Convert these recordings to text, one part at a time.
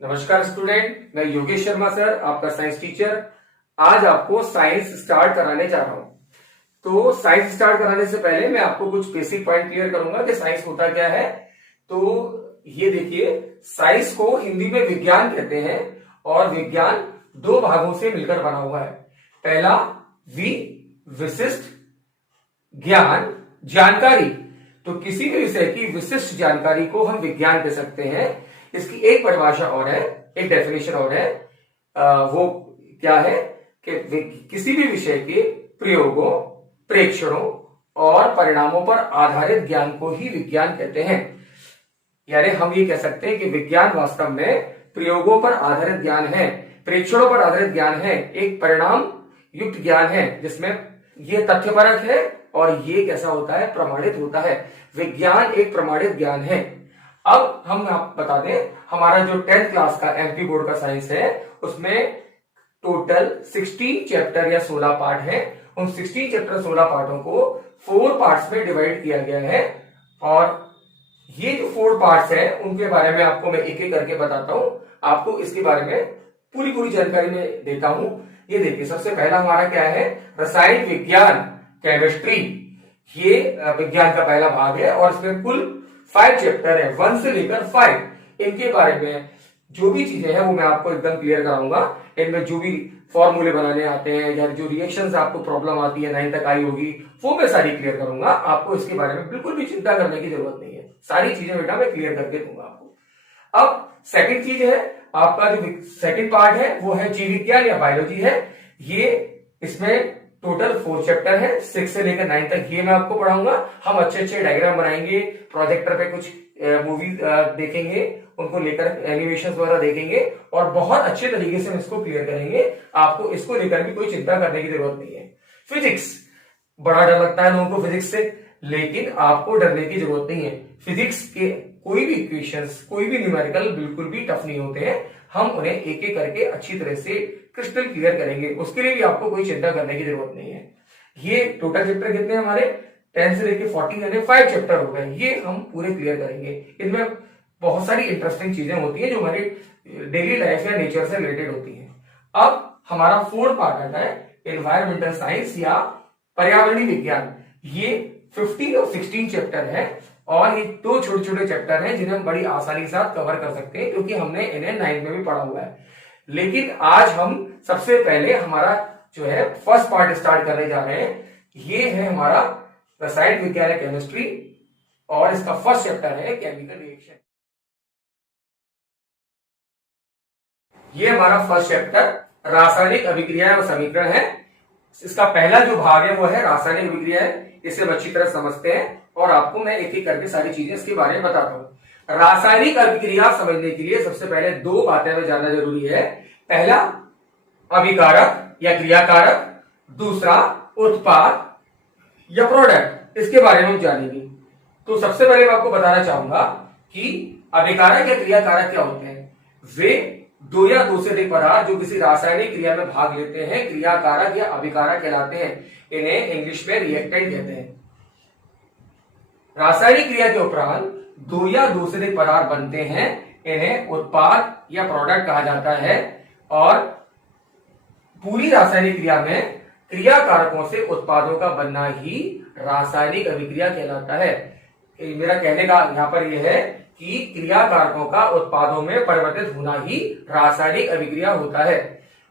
नमस्कार स्टूडेंट, मैं योगेश शर्मा सर, आपका साइंस टीचर। आज आपको साइंस स्टार्ट कराने जा रहा हूं। तो साइंस स्टार्ट कराने से पहले मैं आपको कुछ बेसिक पॉइंट क्लियर करूंगा कि साइंस होता क्या है। तो ये देखिए, साइंस को हिंदी में विज्ञान कहते हैं और विज्ञान दो भागों से मिलकर बना हुआ है। पहला विशिष्ट ज्ञान, जानकारी। तो किसी भी विषय की विशिष्ट जानकारी को हम विज्ञान कह सकते हैं। इसकी एक परिभाषा और है, एक डेफिनेशन और है। वो क्या है कि किसी भी विषय के प्रयोगों, प्रेक्षणों और परिणामों पर आधारित ज्ञान को ही विज्ञान कहते हैं। यानी हम ये कह सकते हैं कि विज्ञान वास्तव में प्रयोगों पर आधारित ज्ञान है, प्रेक्षणों पर आधारित ज्ञान है, एक परिणाम युक्त ज्ञान है जिसमें ये तथ्यपरक है और ये कैसा होता है, प्रमाणित होता है। विज्ञान एक प्रमाणित ज्ञान है। अब हम आपको बता दें, हमारा जो 10th क्लास का एमपी बोर्ड का साइंस है उसमें टोटल 16 चैप्टर या 16 पार्ट हैं। उन 16 चैप्टर 16 पार्टों को 4 पार्ट्स में डिवाइड किया गया है और ये जो 4 पार्ट्स हैं उनके बारे में आपको मैं एक एक करके बताता हूं। आपको इसके बारे में पूरी जानकारी में देता हूं। ये देखिए, सबसे पहला हमारा क्या है, रसायन विज्ञान, केमिस्ट्री। ये विज्ञान का पहला भाग है और इसमें कुल 5 चैप्टर है, 1 से लेकर 5। इनके बारे में जो भी चीजें हैं वो मैं आपको एकदम क्लियर कराऊंगा। इनमें जो भी फॉर्मूले बनाने आते हैं या जो रिएक्शंस आपको प्रॉब्लम आती है 9 तक आई होगी, वो मैं सारी क्लियर करूंगा। आपको इसके बारे में बिल्कुल भी चिंता करने की जरूरत नहीं है। सारी चीजें बेटा मैं क्लियर करके दूंगा आपको। अब सेकंड चीज है, आपका जो सेकंड पार्ट है वो है जीव विज्ञान या बायोलॉजी है। ये इसमें टोटल 4 चैप्टर है, 6 से लेकर 9 तक। ये मैं आपको पढ़ाऊंगा। हम अच्छे डायग्राम बनाएंगे, प्रोजेक्टर पे कुछ मूवी देखेंगे, उनको लेकर एनिमेशन वगैरह देखेंगे और बहुत अच्छे तरीके से हम इसको क्लियर करेंगे। आपको इसको लेकर भी कोई चिंता करने की जरूरत नहीं है। फिजिक्स, बड़ा डर लगता है लोगों को फिजिक्स से, लेकिन आपको डरने की जरूरत नहीं है। फिजिक्स के कोई भी इक्वेशंस, कोई भी न्यूमेरिकल बिल्कुल भी टफ नहीं होते हैं। हम उन्हें एक एक करके अच्छी तरह से क्रिस्टल क्लियर करेंगे। उसके लिए भी आपको कोई चिंता करने की जरूरत नहीं है। ये टोटल चैप्टर कितने हमारे 10 से लेकर 14 यानी 5 चैप्टर हो गए। ये हम पूरे क्लियर करेंगे। इनमें बहुत सारी इंटरेस्टिंग चीजें होती हैं जो हमारी डेली लाइफ या नेचर से रिलेटेड होती हैं। अब हमारा 4th पार्ट आता है एनवायरमेंटल साइंस या पर्यावरणीय विज्ञान। ये 15 और 16 चैप्टर है और ये 2 छोटे चैप्टर हैं जिन्हें हम बड़ी आसानी के साथ कवर कर सकते हैं क्योंकि हमने इन्हें 9 में भी पढ़ा हुआ है। लेकिन आज हम सबसे पहले हमारा जो है फर्स्ट पार्ट स्टार्ट करने जा रहे हैं। ये है हमारा रसायन विज्ञान या केमिस्ट्री और इसका फर्स्ट चैप्टर है केमिकल रिएक्शन। ये हमारा फर्स्ट चैप्टर रासायनिक अभिक्रिया और समीकरण है। इसका पहला जो भाग है वो है रासायनिक अभिक्रिया है। इसे हम अच्छी तरह समझते हैं और आपको मैं एक एक करके सारी चीजें इसके बारे में बताता हूं। रासायनिक अभिक्रिया समझने के लिए सबसे पहले 2 बातें हमें जानना जरूरी है। पहला अभिकारक या क्रियाकारक, दूसरा उत्पाद या प्रोडक्ट। इसके बारे में हम जानेंगे। तो सबसे पहले मैं आपको बताना चाहूंगा कि अभिकारक या क्रियाकारक क्या होते हैं। वे 2 या 2 से अधिक पदार्थ जो किसी रासायनिक क्रिया में भाग लेते हैं क्रियाकारक या अभिकारक कहलाते हैं। इन्हें इंग्लिश में रिएक्टेंट कहते हैं। रासायनिक क्रिया के उपरांत 2 या 2 से अधिक पदार्थ बनते हैं, इन्हें उत्पाद या प्रोडक्ट कहा जाता है। और पूरी रासायनिक क्रिया में क्रियाकारकों से उत्पादों का बनना ही रासायनिक अभिक्रिया कहलाता है। मेरा कहने का यहां पर यह है कि क्रियाकारकों का उत्पादों में परिवर्तित होना ही रासायनिक अभिक्रिया होता है।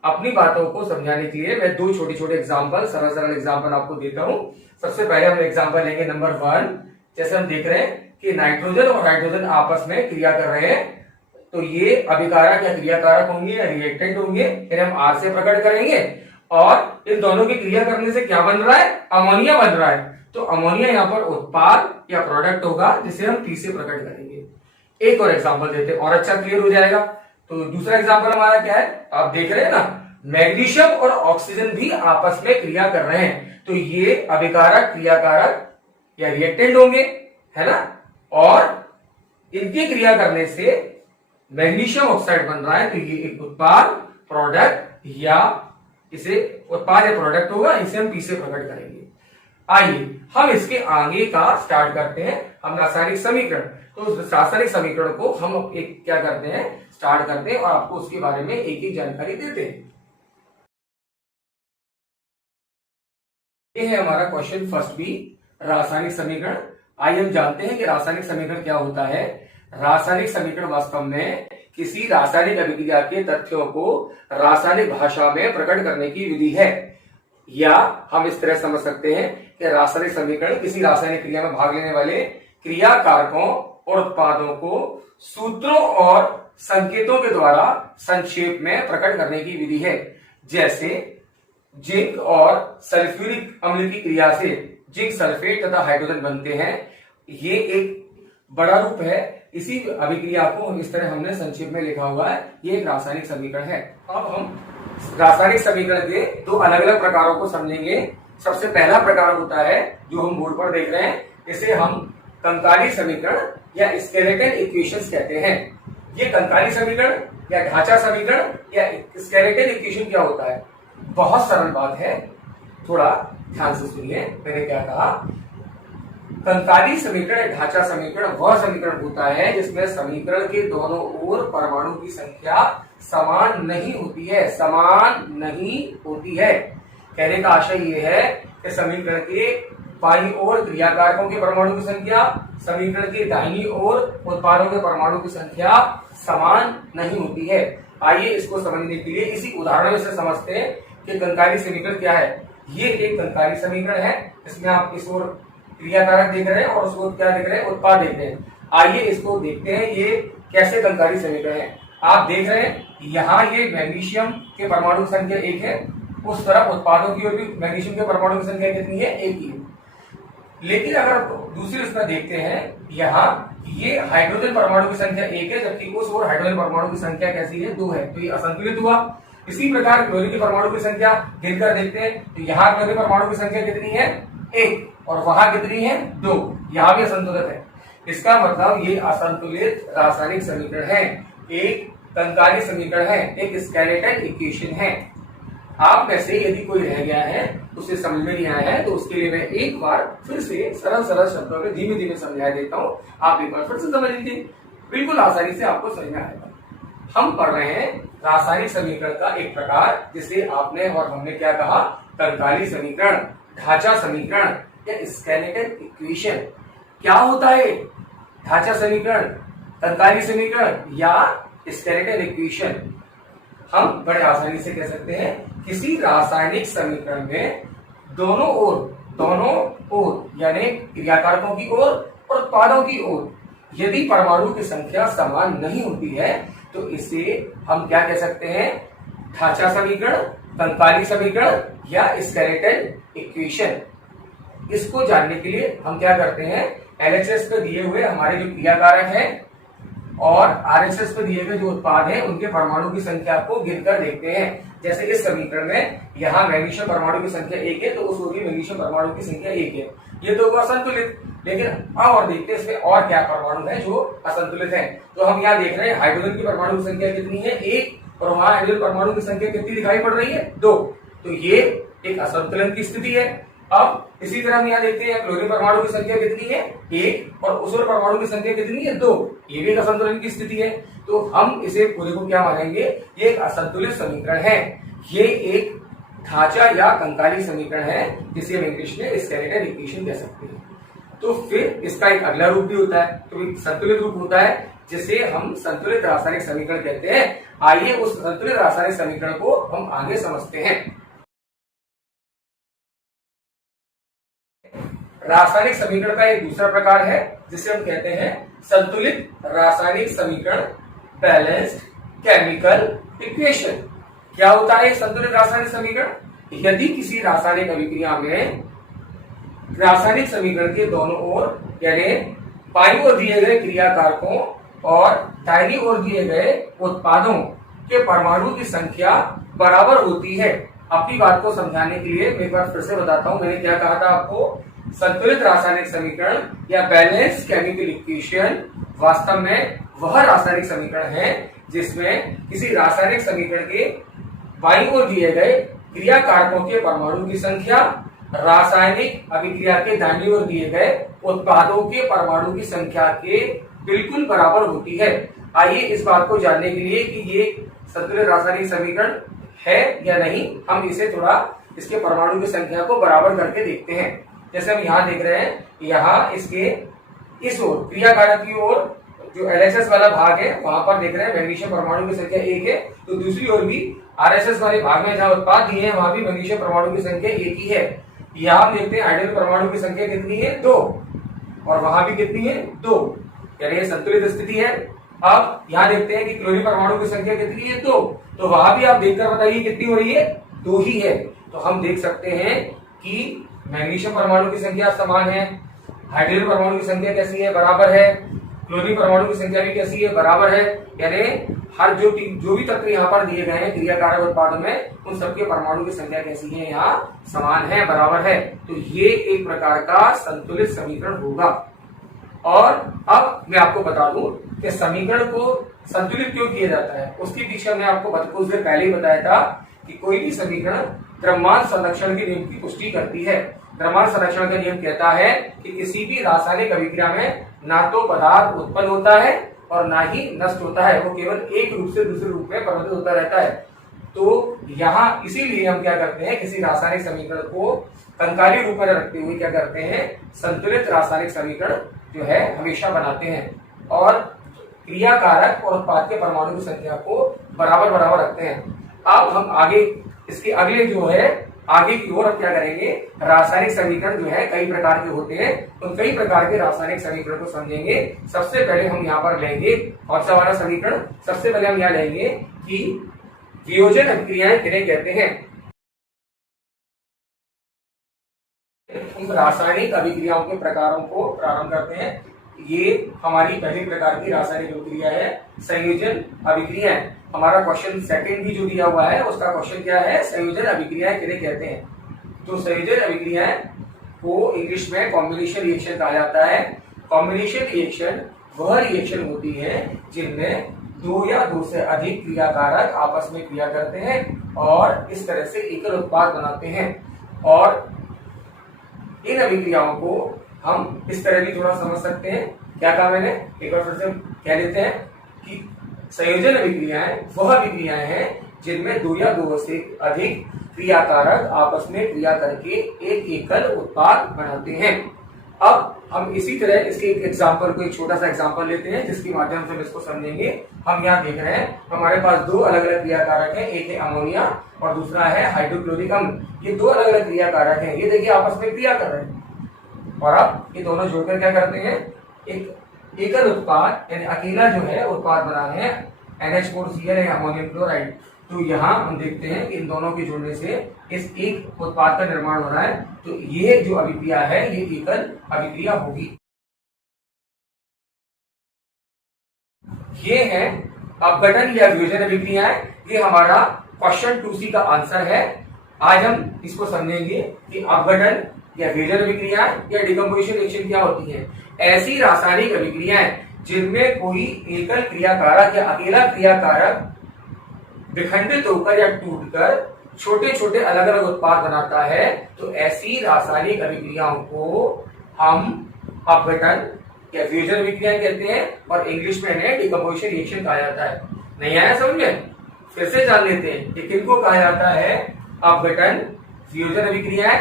अपनी बातों को समझाने के लिए मैं 2 छोटे एग्जाम्पल, सरल एग्जाम्पल आपको देता हूं। सबसे पहले हम एग्जाम्पल लेंगे नंबर 1। जैसे हम देख रहे हैं कि नाइट्रोजन और हाइड्रोजन आपस में क्रिया कर रहे हैं, तो ये अभिकारक या क्रियाकारक होंगे या रिएक्टेंट होंगे। इन्हें हम R से प्रकट करेंगे और इन दोनों की क्रिया करने से क्या बन रहा है, अमोनिया बन रहा है। तो अमोनिया यहाँ पर उत्पाद या प्रोडक्ट होगा जिसे हम P से प्रकट करेंगे। एक और एग्जाम्पल देते हैं और अच्छा क्लियर हो जाएगा। तो दूसरा एग्जाम्पल हमारा क्या है, आप देख रहे हैं ना, मैग्नीशियम और ऑक्सीजन भी आपस में क्रिया कर रहे हैं। तो ये अभिकारक, क्रियाकारक या रिएक्टेंट होंगे, है ना। और इनकी क्रिया करने से मैग्नीशियम ऑक्साइड बन रहा है। तो ये एक उत्पाद, प्रोडक्ट या इसे उत्पाद या प्रोडक्ट होगा। इसे हम P से प्रकट करेंगे। आइए हम इसके आगे का स्टार्ट करते हैं। हम रासायनिक समीकरण, तो रासायनिक समीकरण को हम एक क्या करते हैं, स्टार्ट करते हैं और आपको उसके बारे में एक एक जानकारी देते हैं। ये है हमारा क्वेश्चन फर्स्ट बी, रासायनिक समीकरण। आइए हम जानते हैं कि रासायनिक समीकरण क्या होता है। रासायनिक समीकरण वास्तव में किसी रासायनिक अभिक्रिया के तथ्यों को रासायनिक भाषा में प्रकट करने की विधि है, या हम इस तरह समझ सकते हैं कि रासायनिक समीकरण किसी रासायनिक क्रिया में भाग लेने वाले क्रिया कारकों और उत्पादों को सूत्रों और संकेतों के द्वारा संक्षेप में प्रकट करने की विधि है। जैसे जिंक और सल्फ्यूरिक अम्ल की क्रिया से जिंक सल्फेट तथा हाइड्रोजन बनते हैं, ये एक बड़ा रूप है। इसी अभिक्रिया को इस तरह हमने संक्षेप में लिखा हुआ है, ये एक रासायनिक समीकरण है। अब हम रासायनिक समीकरण के दो अलग अलग प्रकारों को समझेंगे। सबसे पहला प्रकार होता है जो हम बोर्ड पर देख रहे हैं, इसे हम कंकाली समीकरण या स्केलेटन इक्वेशंस कहते हैं। ये कंकाली समीकरण या ढांचा समीकरण या स्केलेटन इक्वेशन क्या होता है? बहुत सरल बात है, थोड़ा ध्यान से सुनिए मैंने क्या कहा। कंकाली समीकरण या ढांचा समीकरण वह समीकरण होता है जिसमें समीकरण के दोनों ओर परमाणु की संख्या समान नहीं होती है, समान नहीं होती है। कहने का आशय यह है कि समीकरण के बाईं ओर क्रियाकारकों के परमाणु की संख्या, समीकरण के दाहिनी ओर उत्पादों के परमाणु की संख्या समान नहीं होती है। आइए इसको समझने के लिए इसी उदाहरण से समझते हैं कि कंकाली समीकरण क्या है। ये एक कंकाली समीकरण है, इसमें आप इस ओर क्रियाकारक देख रहे हैं और उस ओर क्या देख रहे हैं? उत्पाद देख रहे हैं। आइए इसको देखते हैं ये कैसे कंकाली समीकरण है। आप देख रहे हैं यहाँ ये मैग्नीशियम के परमाणु की संख्या 1 है, उस तरफ उत्पादों की ओर भी मैग्नीशियम के परमाणु की संख्या कितनी है? 1 ही है। लेकिन अगर दूसरी उसमें देखते हैं, यहाँ ये हाइड्रोजन परमाणु की संख्या 1 है, जबकि उस ओर हाइड्रोजन परमाणु की संख्या कैसी है? 2 है, तो ये असंतुलित हुआ। इसी प्रकार क्लोरीन के परमाणु की संख्या गिनकर देखते हैं, तो यहाँ क्लोरीन परमाणु की संख्या कितनी है? 1, और वहां कितनी है? 2, यहाँ भी असंतुलित है। इसका मतलब ये असंतुलित रासायनिक समीकरण है, एक कंकाली समीकरण है, एक स्केलेटन इक्वेशन है। आप में से यदि कोई रह गया है, उसे समझ में नहीं आया है, तो उसके लिए मैं एक बार फिर से सरल सरल शब्दों में धीमे धीमे समझा देता हूँ। आप एक बार फिर से समझ लीजिए, बिल्कुल आसानी से आपको समझ में आएगा। हम पढ़ रहे हैं रासायनिक समीकरण का एक प्रकार, जिसे आपने और हमने क्या कहा? कंकाली समीकरण, ढांचा समीकरण या स्केलेटन इक्वेशन। क्या होता है ढांचा समीकरण, कंकाली समीकरण या स्केलेटन इक्वेशन? हम बड़े आसानी से कह सकते हैं, किसी रासायनिक समीकरण में दोनों ओर यानी क्रियाकारकों की ओर और उत्पादों की ओर यदि परमाणु की संख्या समान नहीं होती है, तो इसे हम क्या कह सकते हैं? ढांचा समीकरण, कंकाली समीकरण या स्केलेटन इक्वेशन। इसको जानने के लिए हम क्या करते हैं? एलएचएस पे दिए हुए हमारे जो क्रियाकारक हैं और आरएचएस पे दिए गए जो उत्पाद हैं, उनके परमाणु की संख्या को गिनकर देखते हैं। जैसे इस समीकरण में यहाँ मैग्नीशियम परमाणु की संख्या 1 है, तो उस ओर भी मैग्नीशियम परमाणु की संख्या 1 है। ये तो असंतुलित। लेकिन अब और देखते हैं इसमें और क्या परमाणु है जो असंतुलित है। तो हम यहाँ देख रहे हैं हाइड्रोजन की परमाणु की संख्या कितनी है? 1, और वहां हाइड्रोजन परमाणु की संख्या कितनी दिखाई पड़ रही है? 2। तो ये एक असंतुलन की स्थिति है। अब इसी तरह हम यहाँ देखते हैं क्लोरीन परमाणु की संख्या कितनी है? 1, और उस ओर परमाणु की संख्या कितनी है? 2। ये भी एक असंतुलन की स्थिति है। तो हम इसे पूरे को क्या मानेंगे? ये एक असंतुलित समीकरण है। ये एक ढांचा या कंकाली समीकरण है, जिसे हम इंग्लिश में स्केलेटन इक्वेशन कह सकते हैं। तो फिर इसका एक अगला रूप भी होता है, तो एक संतुलित रूप होता है, जिसे हम संतुलित रासायनिक समीकरण कहते हैं। आइए उस संतुलित रासायनिक समीकरण को हम आगे समझते हैं। रासायनिक समीकरण का एक दूसरा प्रकार है, जिसे हम कहते हैं संतुलित रासायनिक समीकरण, बैलेंस्ड केमिकल इक्वेशन। क्या होता है संतुलित रासायनिक समीकरण? यदि किसी रासायनिक अभिक्रिया में रासायनिक समीकरण के दोनों ओर यानी बाईं ओर दिए गए क्रियाकारकों और दाहिनी ओर दिए गए उत्पादों के परमाणु की संख्या बराबर होती है। अपनी बात को समझाने के लिए मैं एक बार फिर से बताता हूं, मैंने क्या कहा था आपको? संतुलित रासायनिक समीकरण या बैलेंस्ड केमिकल इक्वेशन वास्तव में वह रासायनिक समीकरण है जिसमें किसी रासायनिक समीकरण के बाईं ओर दिए गए क्रियाकारकों के परमाणु की संख्या रासायनिक अभिक्रिया के दाहिनी ओर दिए गए उत्पादों के परमाणु की संख्या के बिल्कुल बराबर होती है। आइए इस बात को जानने के लिए कि ये संतुलित रासायनिक समीकरण है या नहीं, हम इसे थोड़ा इसके परमाणु की संख्या को बराबर करके देखते हैं। जैसे हम यहाँ देख रहे हैं, यहाँ इसके इस ओर क्रिया कारक की ओर जो LHS वाला भाग है वहां पर देख रहे हैं मैग्नीशियम परमाणु की संख्या 1 है, तो दूसरी ओर भी RHS वाले भाग में जहां उत्पाद दिए हैं वहां भी मैग्नीशियम परमाणु की संख्या 1 ही है। यहाँ हम देखते हैं हाइड्रोजन परमाणु की संख्या कितनी है, 2, और वहां भी कितनी है, 2, यानी ये संतुलित स्थिति है। अब यहाँ देखते हैं कि क्लोरीन परमाणु की संख्या कितनी है, 2, तो वहां भी आप देखकर बताइए कितनी हो रही है, 2 ही है। तो हम देख सकते हैं कि मैग्नीशियम परमाणु की संख्या समान है, हाइड्रोजन परमाणु की संख्या कैसी है, बराबर है, क्लोरीन परमाणु की संख्या भी कैसी है, बराबर है। यानी हर जो भी तत्व यहाँ पर दिए गए हैं क्रियाकारक उत्पादों में, उन सबके परमाणु की संख्या कैसी है, यहाँ समान है, बराबर है। तो ये एक प्रकार का संतुलित समीकरण होगा। और अब मैं आपको बता दूं कि समीकरण को संतुलित क्यों किया जाता है। उसके पीछे हमने आपको कुछ देर पहले ही बताया था कि कोई भी समीकरण द्रव्यमान संरक्षण के नियम की पुष्टि करती है। द्रव्यमान संरक्षण का नियम कहता है कि किसी भी रासायनिक अभिक्रिया में ना तो पदार्थ उत्पन्न होता है और ना ही नष्ट होता है, वो केवल एक रूप से दूसरे रूप में परिवर्तित होता रहता है। तो यहाँ इसीलिए हम क्या करते हैं, किसी रासायनिक समीकरण को कंकाली रूप में रखते हुए क्या करते हैं, संतुलित रासायनिक समीकरण जो है हमेशा बनाते हैं, और क्रिया कारक और उत्पाद के परमाणु की संख्या को बराबर बराबर रखते हैं। अब हम आगे इसके अगले जो है आगे की ओर क्या करेंगे, रासायनिक समीकरण जो है कई प्रकार के होते हैं, तो कई प्रकार के रासायनिक समीकरण को समझेंगे। सबसे पहले हम यहाँ पर लेंगे कौन सा वाला समीकरण, सबसे पहले हम यहाँ लेंगे कि वियोजन अभिक्रियाएं किन्हें कहते हैं। उन रासायनिक अभिक्रियाओं के प्रकारों को प्रारंभ करते हैं। ये हमारी पहली प्रकार की रासायनिक अभिक्रिया है, संयोजन अभिक्रिया। हमारा क्वेश्चन सेकंड भी जो दिया हुआ है उसका क्वेश्चन क्या है, संयोजन अभिक्रियाएं किन्हें कहते हैं। तो संयोजन अभिक्रियाएं को इंग्लिश में कॉम्बिनेशन रिएक्शन कहा जाता है। कॉम्बिनेशन रिएक्शन वह रिएक्शन होती है जिनमें 2 या 2 से अधिक क्रियाकारक आपस में क्रिया करते हैं और इस तरह से एकल उत्पाद बनाते हैं। और इन अभिक्रियाओं को हम इस तरह भी थोड़ा समझ सकते हैं। क्या कहा मैंने, एक बार फिर से कह देते हैं कि संयोजन अभिक्रियाएं वह अभिक्रियाएं हैं जिनमें 2 या 2 से अधिक क्रियाकारक आपस में क्रिया करके एक एकल उत्पाद बनाते हैं। अब हम इसी तरह इसके एक एग्जाम्पल को, एक छोटा सा एग्जाम्पल लेते हैं जिसके माध्यम से हम इसको समझेंगे। हम यहाँ देख रहे हैं हमारे पास 2 अलग अलग क्रियाकारक हैं, एक है अमोनिया और दूसरा है हाइड्रोक्लोरिक अम्ल। ये 2 अलग अलग क्रियाकारक हैं, ये देखिए आपस में क्रिया कर रहे हैं, और अब ये दोनों जोड़कर क्या करते हैं, एक एकल उत्पाद यानी अकेला जो है उत्पाद बना रहे हैं, NH4Cl या अमोनियम क्लोराइड। तो यहाँ हम देखते हैं कि इन दोनों के जुड़ने से इस एक उत्पाद का निर्माण हो रहा है। तो ये जो अभिक्रिया है ये एकल अभिक्रिया होगी। ये है अपघटन या वियोजन अभिक्रियाएं। ये हमारा क्वेश्चन 2C का आंसर है। आज हम इसको समझेंगे कि अपघटन या वियोजन अभिक्रियाएं या डिकम्पोजिशन रिएक्शन क्या होती है। ऐसी रासायनिक अभिक्रियाएं जिनमें कोई एकल क्रियाकारक या अकेला क्रियाकारक विखंडित होकर या टूटकर छोटे छोटे अलग अलग उत्पाद बनाता है, तो ऐसी रासायनिक अभिक्रियाओं को हम अपघटन या वियोजन अभिक्रियाएं कहते हैं, और इंग्लिश में इन्हें डिकम्पोजिशन रिएक्शन कहा जाता है। नहीं आया समझ में, फिर से जान लेते हैं कि किनको कहा जाता है, अपघटन, वियोजन अभिक्रियाएं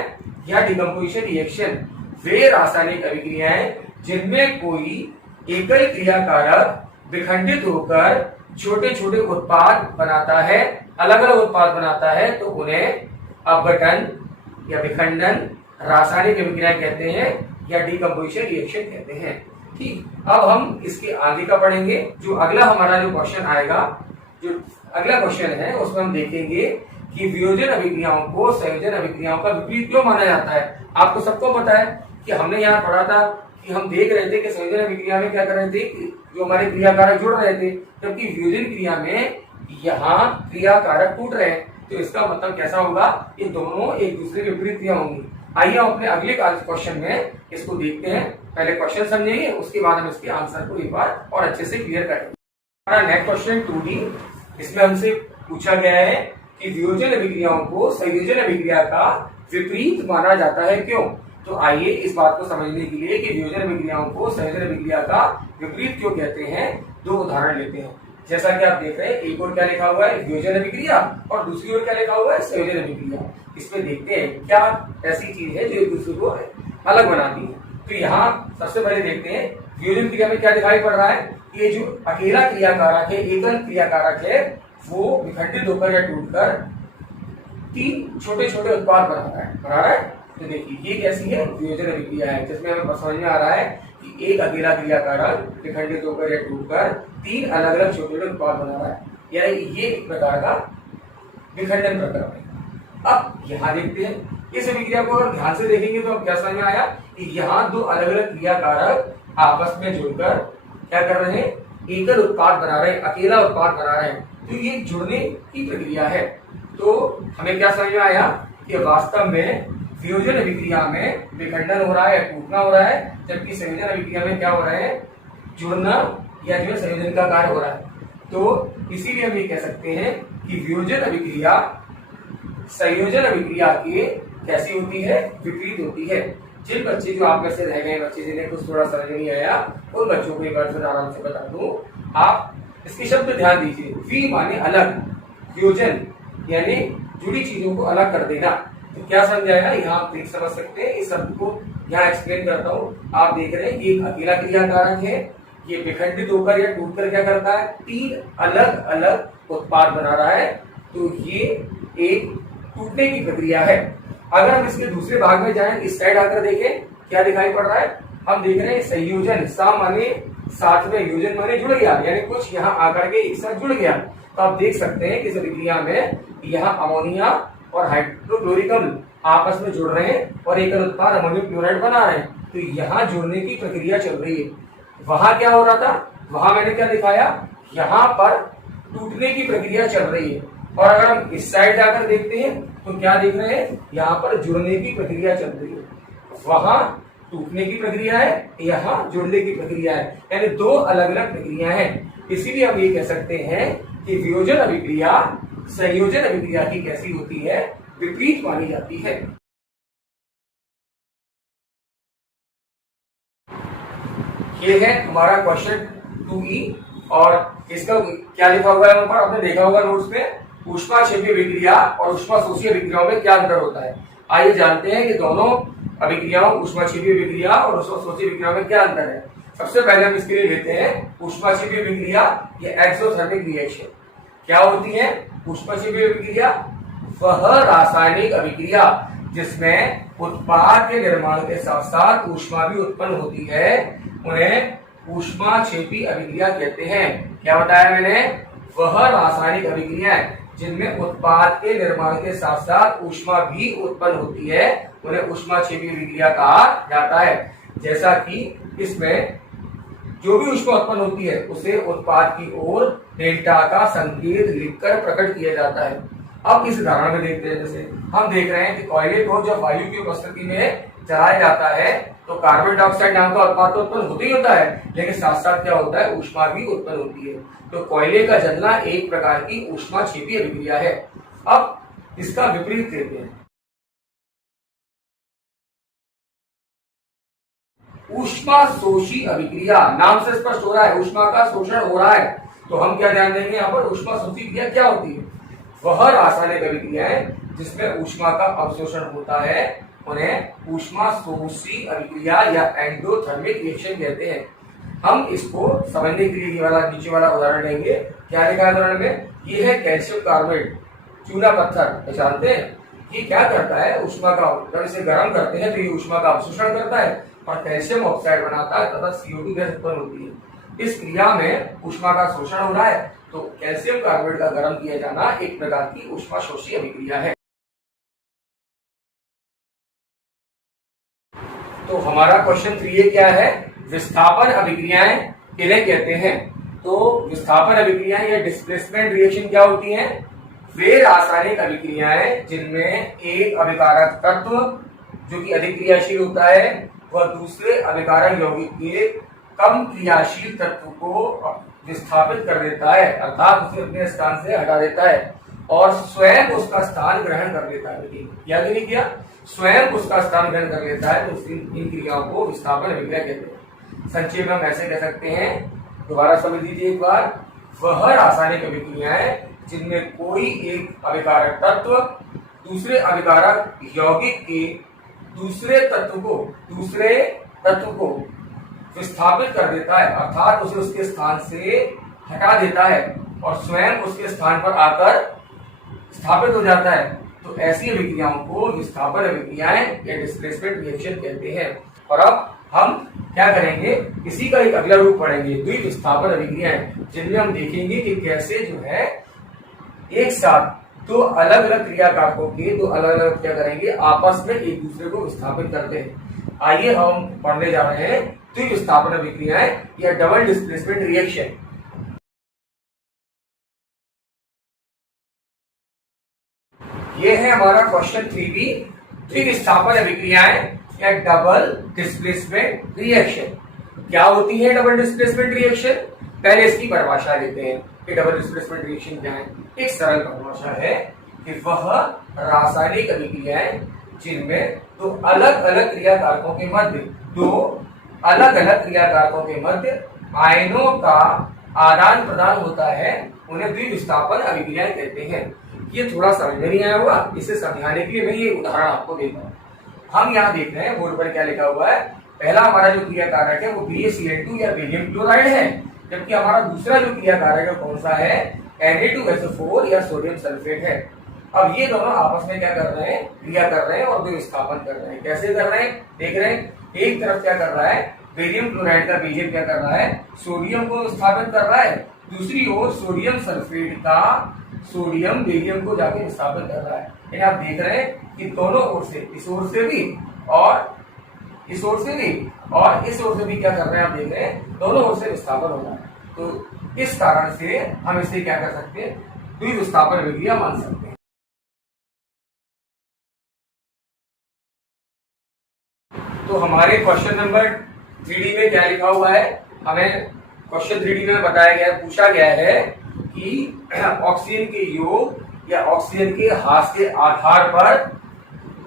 या डिकम्पोजिशन रिएक्शन। वे रासायनिक अभिक्रियाएं जिनमें कोई एकल क्रियाकारक विखंडित होकर छोटे छोटे उत्पाद बनाता है, अलग अलग उत्पाद बनाता है, तो उन्हें अपघटन या विखंडन रासायनिक अभिक्रियाएं कहते हैं या डिकम्पोजिशन रिएक्शन कहते हैं। ठीक, अब हम इसके आगे का पढ़ेंगे। जो अगला हमारा जो क्वेश्चन आएगा, जो अगला क्वेश्चन है उसमें हम देखेंगे कि वियोजन अभिक्रियाओं को संयोजन अभिक्रियाओं का विपरीत क्यों माना जाता है। आपको सबको पता है कि हमने यहाँ पढ़ा था कि हम देख रहे थे कि संयोजन अभिक्रिया में क्या कर रहे थे, जो हमारे क्रियाकारक जुड़ रहे थे, जबकि वियोजन क्रिया में यहाँ क्रियाकारक टूट रहे हैं। तो इसका मतलब कैसा होगा, ये दोनों एक दूसरे के विपरीत क्रिया होंगी। आइए हम अपने अगले क्वेश्चन में इसको देखते हैं। पहले क्वेश्चन समझेंगे, उसके बाद हम इसके आंसर को एक बार और अच्छे से क्लियर करेंगे। हमारा नेक्स्ट क्वेश्चन 2D, इसमें हमसे पूछा गया है कि वियोजन अभिक्रियाओं को संयोजन अभिक्रिया का विपरीत माना जाता है क्यों। तो आइए इस बात को समझने के लिए कि वियोजन अभिक्रियाओं को संयोजन अभिक्रिया का विपरीत क्यों कहते हैं, दो उदाहरण लेते हैं। जैसा कि आप देख रहे हैं, एक ओर क्या लिखा हुआ है, वियोजन अभिक्रिया, और दूसरी ओर क्या लिखा हुआ है, संयोजन अभिक्रिया। इसमें देखते हैं क्या ऐसी चीज है जो एक दूसरे को अलग बनाती है। तो यहाँ सबसे पहले देखते हैं वियोजन क्रिया में क्या दिखाई पड़ रहा है। ये जो अकेला क्रियाकारक है, एकल क्रियाकारक है, वो विखंडित होकर या टूटकर तीन छोटे छोटे उत्पाद बना रहा है। तो देखिए ये कैसी है, वियोजन अभिक्रिया है, जिसमें हमें समझ में आ रहा है कि एक अकेला क्रियाकारक विखंडित होकर या टूटकर तीन अलग अलग छोटे छोटे उत्पाद बना रहा है, यानी ये एक प्रकार का विखंडन प्रक्रम है। अब यहाँ देखते हैं इस अभिक्रिया को अगर ध्यान से देखेंगे तो अब क्या समझ में आया कि यहाँ दो अलग अलग क्रियाकारक आपस में जुड़कर क्या कर रहे हैं, एकल उत्पाद बना रहे हैं, अकेला उत्पाद बना रहे हैं। तो ये जुड़ने की प्रक्रिया है। तो हमें क्या समझ में आया कि वास्तव में वियोजन अभिक्रिया में विखंडन हो रहा है, टूटना हो रहा है, जबकि संयोजन अभिक्रिया में क्या हो रहा है, जुड़ना या जो संयोजन का कार्य हो रहा है। तो इसीलिए हम ये कह सकते हैं कि वियोजन अभिक्रिया संयोजन अभिक्रिया की कैसी होती है, विपरीत होती है। जिन बच्चे जो आप में से रह गए बच्चे जिन्हें कुछ थोड़ा समझ नहीं आया, उन बच्चों को एक बार फिर आराम से बता दूं। आप इसके शब्द पे ध्यान दीजिए। वी माने अलग, वियोजन यानी जुड़ी चीजों को अलग कर देना। तो क्या समझाया, यहाँ आप देख समझ सकते हैं। इस शब्द को यहाँ एक्सप्लेन करता हूँ। आप देख रहे हैं ये एक अकेला क्रियाकारक है, ये विखंडित होकर या टूटकर क्या करता है, तीन अलग अलग उत्पाद बना रहा है। तो ये एक टूटने की प्रक्रिया है। अगर हम इसके दूसरे भाग में जाएं, इस साइड आकर देखें क्या दिखाई पड़ रहा है। हम देख रहे हैं संयोजन, सा माने साथ में, योजन माने जुड़ गया, यानी कुछ यहाँ आकर के एक साथ जुड़ गया। तो आप देख सकते हैं कि इस अभिक्रिया में यहाँ अमोनिया और हाइड्रोक्लोरिक अम्ल आपस में जुड़ रहे हैं और एकल उत्पाद अमोनियम क्लोराइड बना रहे हैं। तो यहाँ जुड़ने की प्रक्रिया चल रही है। वहां क्या हो रहा था, वहां मैंने क्या दिखाया, यहाँ पर टूटने की प्रक्रिया चल रही है। और अगर हम इस साइड जाकर देखते हैं तो क्या देख रहे हैं, यहाँ पर जुड़ने की प्रक्रिया चल रही है। वहां टूटने की प्रक्रिया है, यहाँ जुड़ने की प्रक्रिया है, यानी दो अलग अलग प्रक्रिया हैं। इसीलिए हम ये कह सकते हैं कि वियोजन अभिक्रिया संयोजन अभिक्रिया की कैसी होती है, विपरीत मानी जाती है। ये है हमारा क्वेश्चन 2E और इसका क्या लिखा हुआ है, ऊपर आपने देखा होगा नोट्स में, ऊष्माक्षेपीय अभिक्रिया और ऊष्माशोषी अभिक्रियाओं में क्या अंतर होता है। आइए जानते हैं कि दोनों अभिक्रियाओं, ऊष्माक्षेपीय अभिक्रिया और ऊष्माशोषी अभिक्रियाओं में क्या अंतर है। सबसे पहले हम इसके लिए लेते हैं ऊष्माक्षेपीय अभिक्रिया या एक्सोथर्मिक रिएक्शन। क्या होती है ऊष्माक्षेपीय अभिक्रिया, वह रासायनिक अभिक्रिया जिसमें उत्पाद के निर्माण के साथ साथ ऊष्मा भी उत्पन्न होती है, उन्हें ऊष्माक्षेपी अभिक्रिया कहते हैं। क्या बताया मैंने, वह रासायनिक अभिक्रिया जिनमें उत्पाद के निर्माण के साथ साथ ऊष्मा भी उत्पन्न होती है, उन्हें ऊष्माक्षेपी अभिक्रिया कहा जाता है। जैसा कि इसमें जो भी ऊष्मा उत्पन्न होती है उसे उत्पाद की ओर डेल्टा का संकेत लिखकर प्रकट किया जाता है। अब इस उदाहरण में देखते हैं, जैसे हम देख रहे हैं कि कोयले को जब वायु की उपस्थिति में जलाया जाता है तो कार्बन डाइऑक्साइड नाम का उत्पाद तो उत्पन्न होता ही होता है, लेकिन साथ साथ क्या होता है, ऊष्मा भी उत्पन्न होती है। तो कोयले का जलना एक प्रकार की ऊष्माक्षेपी अभिक्रिया है। अब इसका विपरीत लेते हैं, ऊष्माशोषी अभिक्रिया। नाम से स्पष्ट हो रहा है ऊष्मा का शोषण हो रहा है। तो हम क्या ध्यान देंगे यहाँ पर, ऊष्माशोषी क्रिया क्या होती है, वह रासायनिक अभिक्रिया है जिसमें ऊष्मा का अवशोषण होता है, उन्हें ऊष्माशोषी अभिक्रिया या एंडोथर्मिक रिएक्शन कहते हैं। हम इसको समझने के लिए ये वाला नीचे वाला उदाहरण लेंगे। क्या लिखा है उदाहरण में, ये है कैल्शियम कार्बाइड, चूना पत्थर, पहचानते हैं। ये क्या करता है, ऊष्मा का, जब इसे गर्म करते हैं तो ये ऊष्मा का अवशोषण करता है और कैल्शियम ऑक्साइड बनाता है तथा CO2 गैस उत्पन्न होती है। इस क्रिया में ऊष्मा का शोषण हो रहा है, तो कैल्शियम कार्बाइड का गर्म किया जाना एक प्रकार की ऊष्माशोषी अभिक्रिया है। तो हमारा क्वेश्चन 3 क्या है, विस्थापन अभिक्रियाएं किन्हें कहते हैं। तो विस्थापन अभिक्रियाएं या डिस्प्लेसमेंट रिएक्शन क्या होती हैं, वे रासायनिक अभिक्रियाएं जिनमें एक अभिकारक तत्व जो कि अधिक क्रियाशील होता है वह दूसरे अभिकारक यौगिक के कम क्रियाशील तत्व को विस्थापित कर देता है, अर्थात उसे अपने स्थान से हटा देता है। और स्वयं उसका स्थान ग्रहण कर लेता है। किया कि नहीं किया? स्वयं उसका स्थान ग्रहण कर लेता है, तो इन क्रियाओं को विस्थापन अभिक्रिया कहते हैं। संक्षेप में हम ऐसे कह सकते हैं, दोबारा समझ लीजिए एक बार, वह रासायनिक अभिक्रियाएं जिनमें कोई एक अभिकारक तत्व दूसरे अभिकारक यौगिक के दूसरे तत्व को विस्थापित कर देता है, अर्थात उसे उसके स्थान से हटा देता है और स्वयं उसके स्थान पर आकर स्थापित हो जाता है, तो ऐसी अभिक्रियाओं को विस्थापन अभिक्रियाएं या डिस्प्लेसमेंट रिएक्शन कहते हैं। और अब हम क्या करेंगे, इसी का एक अगला रूप पढ़ेंगे, द्विविस्थापन अभिक्रियाएं, जिनमें हम देखेंगे कि कैसे जो है एक साथ दो अलग अलग क्रियाकारकों के दो अलग अलग क्या करेंगे, आपस में एक दूसरे को विस्थापित करते हैं। आइए हम पढ़ने जा रहे हैं द्विविस्थापन अभिक्रियाएं या डबल डिस्प्लेसमेंट रिएक्शन। ये है हमारा क्वेश्चन 3B, द्विविस्थापन अभिक्रियाएं या डबल डिस्प्लेसमेंट रिएक्शन। क्या होती है डबल डिस्प्लेसमेंट रिएक्शन? पहले इसकी परिभाषा लेते हैं कि डबल डिस्प्लेसमेंट रिएक्शन क्या है। एक सरल परिभाषा है कि वह रासायनिक अभिक्रियाएं जिनमें दो अलग अलग क्रियाकारकों के मध्य आयनों का आदान प्रदान होता है, उन्हें द्विविस्थापन अभिक्रियाएं कहते हैं। ये थोड़ा समझ में नहीं आया होगा, इसे समझाने के लिए मैं ये उदाहरण आपको देता हूँ। हम यहाँ देख रहे हैं बोर्ड पर क्या लिखा हुआ है। पहला हमारा जो क्रियाकारक है वो BaCl2 या बेरियम क्लोराइड है, जबकि हमारा दूसरा जो क्रियाकारक है कौन सा है, Na2SO4 या सोडियम सल्फेट है। अब ये दोनों आपस में क्या कर रहे हैं, क्रिया कर रहे हैं और द्विविस्थापन कर रहे हैं। कैसे कर रहे हैं, देख रहे हैं। एक तरफ क्या कर रहा है, बेरियम क्लोराइड का बीजेम क्या कर रहा है, सोडियम को विस्थापित कर रहा है। दूसरी ओर सोडियम सल्फेट का सोडियम बेरियम को जाके विस्थापित कर रहा है। यानी आप देख रहे हैं कि दोनों ओर से, इस ओर से भी और इस ओर से भी और इस ओर से भी क्या कर रहे हैं, आप देख रहे हैं दोनों ओर से विस्थापन हो रहा है। तो इस कारण से हम इसे क्या कर सकते हैं, द्विविस्थापन अभिक्रिया मान सकते हैं। तो हमारे क्वेश्चन नंबर 3D में क्या लिखा हुआ है, हमें क्वेश्चन 3D में बताया गया, पूछा गया है कि ऑक्सीजन के योग या ऑक्सीजन के ह्रास के आधार पर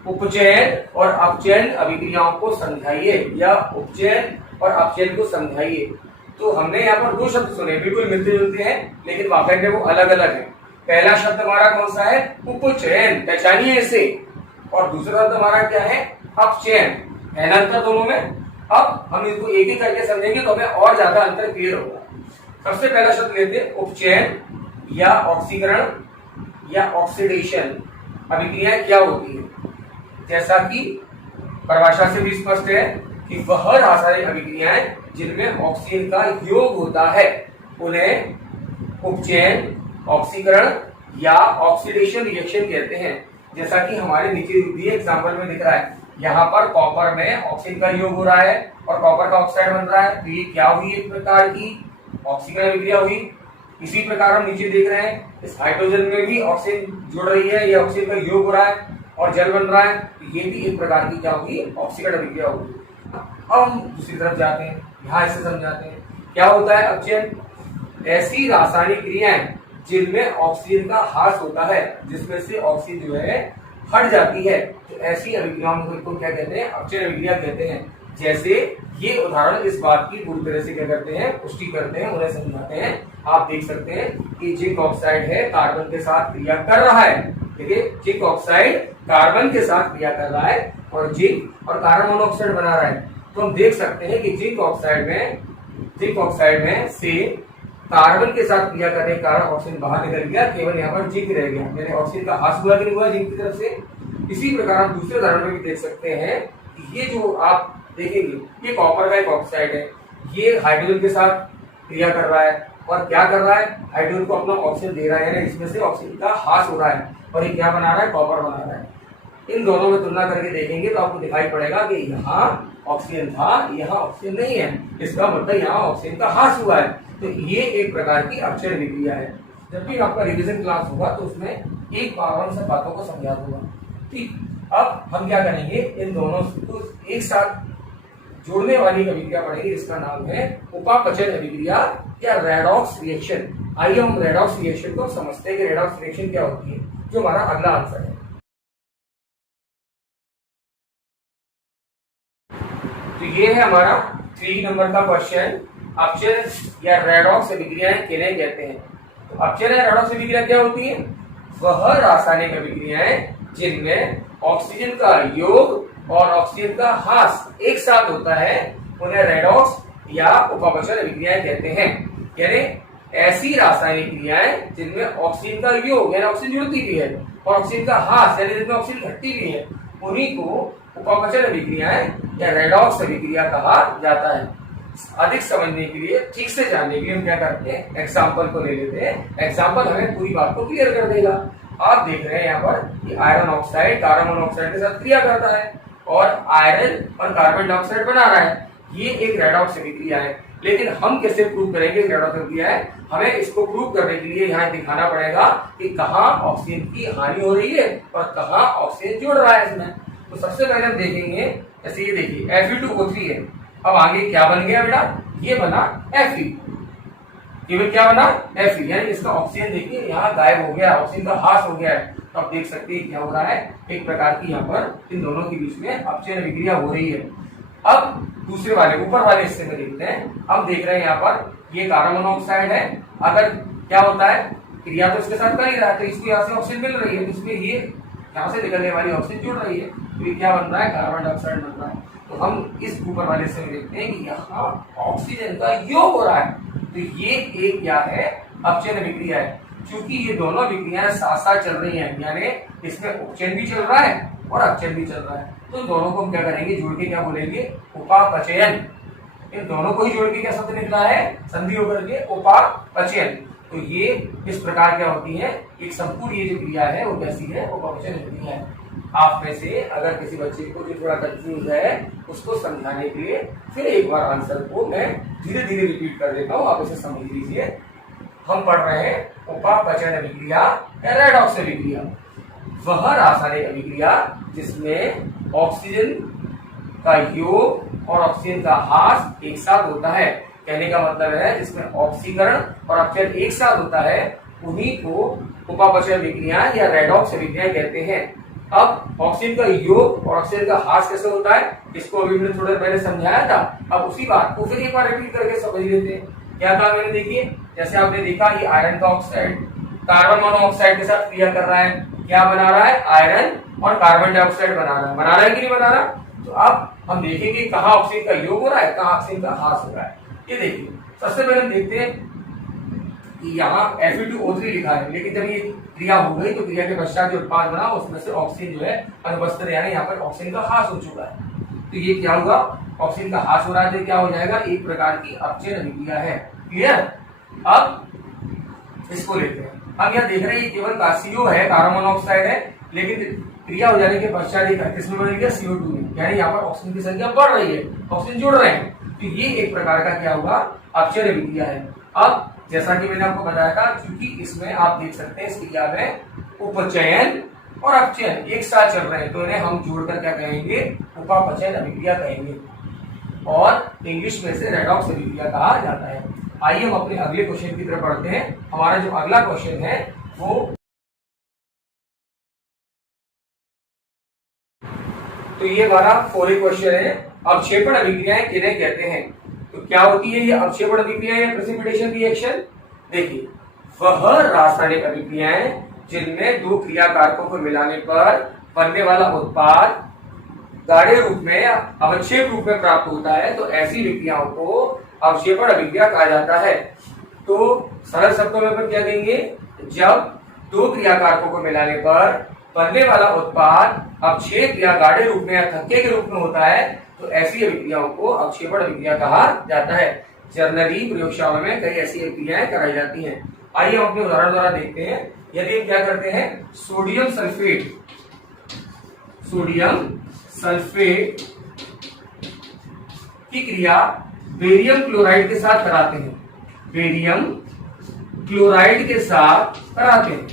उपचयन और अपचयन अभिक्रियाओं को समझाइए या उपचयन और अपचयन को समझाइए। तो हमने यहाँ पर दो शब्द सुने, बिल्कुल मिलते जुलते हैं, लेकिन वाकई में वो अलग अलग है। पहला शब्द हमारा कौन सा है, उपचयन, पहचानिए इसे, और दूसरा शब्द हमारा क्या है, अपचयन। है ना अंतर दोनों में? अब हम इसको एक एक करके समझेंगे तो हमें और ज्यादा अंतर क्लियर होगा। सबसे पहला शब्द लेते हैं उपचयन या ऑक्सीकरण या ऑक्सीडेशन अभिक्रियाएं क्या होती है। जैसा कि परिभाषा से भी स्पष्ट है कि वह रासायनिक अभिक्रियाएं जिनमें ऑक्सीजन का योग होता है उन्हें उपचयन, ऑक्सीकरण या ऑक्सीडेशन रिएक्शन कहते हैं। जैसा कि हमारे नीचे दिए एग्जाम्पल में दिख रहा है, यहाँ पर कॉपर में ऑक्सीजन का योग हो रहा है और कॉपर का ऑक्साइड बन रहा है, तो ये क्या हुई, एक प्रकार की ऑक्सीकरण अभिक्रिया हुई। इसी प्रकार हम नीचे देख रहे हैं, इस हाइड्रोजन में भी ऑक्सीजन जुड़ रही है, ये ऑक्सीजन का योग हो रहा है और जल बन रहा है, तो ये भी एक प्रकार की क्या होगी, ऑक्सीकरण अभिक्रिया होगी। अब हम दूसरी तरफ जाते हैं, यहाँ इसे समझाते हैं। क्या होता है अपचयन? ऐसी रासायनिक क्रियाएं जिनमें ऑक्सीजन का ह्रास होता है, जिसमें से ऑक्सीजन जो है हट जाती है, तो ऐसी अभिक्रियाओं को क्या कहते हैं, अपचयन अभिक्रिया कहते हैं। जैसे ये उदाहरण इस बात की पूरी तरह से क्या करते हैं, पुष्टि करते हैं, उन्हें समझाते हैं। आप देख सकते हैं कि जिंक ऑक्साइड है, कार्बन के साथ क्रिया कर रहा है। देखिए जिंक ऑक्साइड कार्बन के साथ क्रिया कर रहा है और जिंक और कार्बन मोनोऑक्साइड बना रहा है। तो हम देख सकते हैं कि जिंक ऑक्साइड में से कार्बन के साथ क्रिया करने के कारण ऑक्सीजन बाहर निकल गया, केवल यहाँ पर जिंक रह गया। यानी ऑक्सीजन का ह्रास हुआ कि नहीं हुआ जिंक की तरफ से। इसी प्रकार हम दूसरे उदाहरण में भी देख सकते हैं कि ये जो आप देखेंगे, ये कॉपर का एक ऑक्साइड है, ये हाइड्रोजन के साथ क्रिया कर रहा है और क्या कर रहा है, हाइड्रोजन को अपना ऑक्सीजन दे रहा है, इसमें से ऑक्सीजन का ह्रास हो रहा है और ये क्या बना रहा है, कॉपर बना रहा है। इन दोनों में तुलना करके देखेंगे तो आपको दिखाई पड़ेगा कि यहाँ ऑक्सीजन था, यहाँ ऑक्सीजन नहीं है, इसका मतलब यहाँ ऑक्सीजन का ह्रास हुआ है। तो ये एक प्रकार की अपचयन अभिक्रिया है। जब भी आपका रिवीजन क्लास होगा तो उसमें एक बार सब बातों को समझा दूंगा। ठीक, अब हम क्या करेंगे, इन दोनों को एक साथ जुड़ने वाली अभिक्रिया पढ़ेंगे जिसका नाम है उपापचय अभिक्रिया या रेडॉक्स रिएक्शन। आइए हम रेडॉक्स रिएक्शन को समझते हैं कि रेडॉक्स रिएक्शन क्या होती है, जो हमारा अगला आंसर है। तो ये है हमारा 3 नंबर का क्वेश्चन, अपचय या रेडॉक्स अभिक्रियाएं किन्हें कहते हैं। तो अपचय या रेडॉक्स अभिक्रिया क्या होती है? वह रासायनिक अभिक्रियाएं जिनमें ऑक्सीजन का योग और ऑक्सीजन का ह्रास एक साथ होता है, उन्हें रेडॉक्स या उपापचय अभिक्रियाएं कहते हैं। यानी ऐसी रासायनिक क्रियाएं जिनमें ऑक्सीजन का योग यानी ऑक्सीजन जुड़ती भी है और ऑक्सीजन का ह्रास यानी जिनमें ऑक्सीजन घटती भी है, उन्हीं को उपापचय अभिक्रियाएं या रेडॉक्स अभिक्रिया कहा जाता है। अधिक समझने के लिए, ठीक से जानने के लिए हम क्या करते हैं, एग्जाम्पल को ले लेते हैं। एग्जाम्पल हमें पूरी बात को क्लियर कर देगा। आप देख रहे हैं यहाँ पर कि आयरन ऑक्साइड कार्बन मोनोऑक्साइड के साथ क्रिया करता है और आयरन और कार्बन डाइऑक्साइड बना रहा है। ये एक रेडॉक्स अभिक्रिया है। लेकिन हम कैसे प्रूव करेंगे रेडॉक्स अभिक्रिया है? हमें इसको प्रूव करने के लिए यहाँ दिखाना पड़ेगा कि कहाँ ऑक्सीजन की हानि हो रही है और कहाँ ऑक्सीजन जुड़ रहा है इसमें। तो सबसे पहले हम देखेंगे, जैसे ये देखिए Fe2O3 है। अब आगे क्या बन गया बेटा? ये बना Fe। ये क्या बना? Fe, यानी इसका ऑक्सीजन देखिए यहाँ गायब हो गया, ऑक्सीजन का ह्रास हो गया है। तो आप देख सकते हैं क्या हो रहा है, एक प्रकार की यहाँ पर इन दोनों के बीच में अपचय अभिक्रिया हो रही है। अब दूसरे वाले ऊपर वाले हिस्से में देखते हैं। हम देख रहे हैं यहाँ पर ये कार्बन मोनोऑक्साइड है। अगर क्या होता है, क्रिया तो इसके साथ कर ही रहा है, तो इसको यहाँ से ऑक्सीजन मिल रही है, तो इसमें ये यहाँ से निकलने वाली ऑक्सीजन जुड़ रही है, तो ये क्या बन रहा है? कार्बन डाइऑक्साइड बन रहा है। तो हम इस ऊपर वाले हिस्से में देखते हैं कि यहाँ ऑक्सीजन का योग हो रहा है। तो ये एक क्या है? अपचय अभिक्रिया है। क्योंकि ये दोनों अभिक्रियाएं साथ साथ चल रही हैं, यानी इसमें उपचयन भी चल रहा है और अपचयन भी चल रहा है, तो दोनों को हम क्या करेंगे? जोड़ के क्या बोलेंगे? उपापचयन। इन दोनों को ही जोड़ के क्या शब्द निकला है? संधि होकर के उपापचयन। तो ये इस प्रकार क्या होती है? एक संपूर्ण ये जो क्रिया है वो कैसी है? उपापचय क्रिया है। आप में से अगर किसी बच्चे को जो थोड़ा कंफ्यूज है उसको समझाने के लिए फिर एक बार आंसर को मैं धीरे धीरे रिपीट कर देता हूँ, आप इसे समझ लीजिए। हम पढ़ रहे हैं उपापचय अभिक्रिया या रेडॉक्स अभिक्रिया, वह रासायनिक अभिक्रिया जिसमें ऑक्सीजन का योग और ऑक्सीजन का ह्रास एक साथ होता है। कहने का मतलब है जिसमें ऑक्सीकरण और अपचयन एक साथ होता है, उन्हीं को उपापचय अभिक्रिया या रेडॉक्स अभिक्रिया कहते हैं। अब ऑक्सीजन का योग और ऑक्सीजन का ह्रास कैसे होता है, इसको अभी मैंने थोड़ा पहले समझाया था। अब उसी बात को फिर एक बार रिपीट करके समझ लेते हैं। क्या कहा मैंने? देखिए, जैसे आपने देखा ये आयरन का ऑक्साइड कार्बन मोनोऑक्साइड के साथ क्रिया कर रहा है। क्या बना रहा है? आयरन और कार्बन डाइऑक्साइड बना रहा है कि नहीं बना रहा? तो अब हम देखेंगे कहाँ ऑक्सीजन का योग हो रहा है, कहाँ ऑक्सीजन का ह्रास हो रहा है। ये देखिए, सबसे पहले हम देखते हैं कि यहाँ Fe2O3 लिखा है, लेकिन जब ये क्रिया हो गई तो क्रिया के पश्चात जो उत्पाद बना उसमें से ऑक्सीजन जो है अनुपस्थित, यानी यहाँ पर ऑक्सीजन का ह्रास हो चुका है। तो ये क्या होगा? ऑक्सीजन का ह्रास हो रहा है, तो क्या हो जाएगा? एक प्रकार की अपचय अभिक्रिया है। क्लियर? अब इसको लेते हैं। अब यहाँ देख रहे हैं ये केवल CO है, कार्बन मोनोऑक्साइड है, लेकिन क्रिया हो जाने के पश्चात एक किसमें बदल गया? CO2 में, यानी यहाँ पर ऑक्सीजन की संख्या बढ़ रही है, ऑक्सीजन जुड़ रहे हैं। तो ये एक प्रकार का क्या होगा? अपचय अभिक्रिया है। अब जैसा कि मैंने आपको बताया था, क्योंकि इसमें आप देख सकते हैं इस क्रिया में उपचयन और अपचयन एक साथ चल रहे हैं, तो इन्हें हम जोड़कर क्या कहेंगे? उपापचय अभिक्रिया कहेंगे, और इंग्लिश में से रेडॉक्स अभिक्रिया कहा जाता है। आइए हम अपने अगले क्वेश्चन की तरफ बढ़ते हैं। हमारा जो अगला क्वेश्चन है वो तो ये हमारा 4 क्वेश्चन है, अवक्षेपण अभिक्रियाएं किन्हें कहते हैं। तो क्या होती है ये अवक्षेपण अभिक्रिया या प्रेसिपिटेशन रिएक्शन? देखिए, वह रासायनिक अभिक्रियाएं जिनमें 2 क्रियाकारकों को मिलाने पर बनने वाला उत्पाद गाढ़े रूप में अवक्षेप रूप में प्राप्त होता है, तो ऐसी अभिक्रियाओं को अवक्षेपण अभिक्रिया कहा जाता है। तो सरल शब्दों में अपन क्या कहेंगे? जब 2 क्रियाकारकों को मिलाने पर बनने वाला उत्पाद अवक्षेप या गाढ़े रूप में या थक्के के रूप में होता है, तो ऐसी अभिक्रियाओं को अवक्षेपण अभिक्रिया कहा जाता है। जनरली प्रयोगशाला में कई ऐसी अभिक्रियाएं कराई जाती हैं। आइए हम अपने उदाहरण द्वारा देखते हैं। यदि हम क्या करते हैं, सोडियम सल्फेट की क्रिया बेरियम क्लोराइड के साथ कराते हैं, बेरियम क्लोराइड के साथ कराते हैं,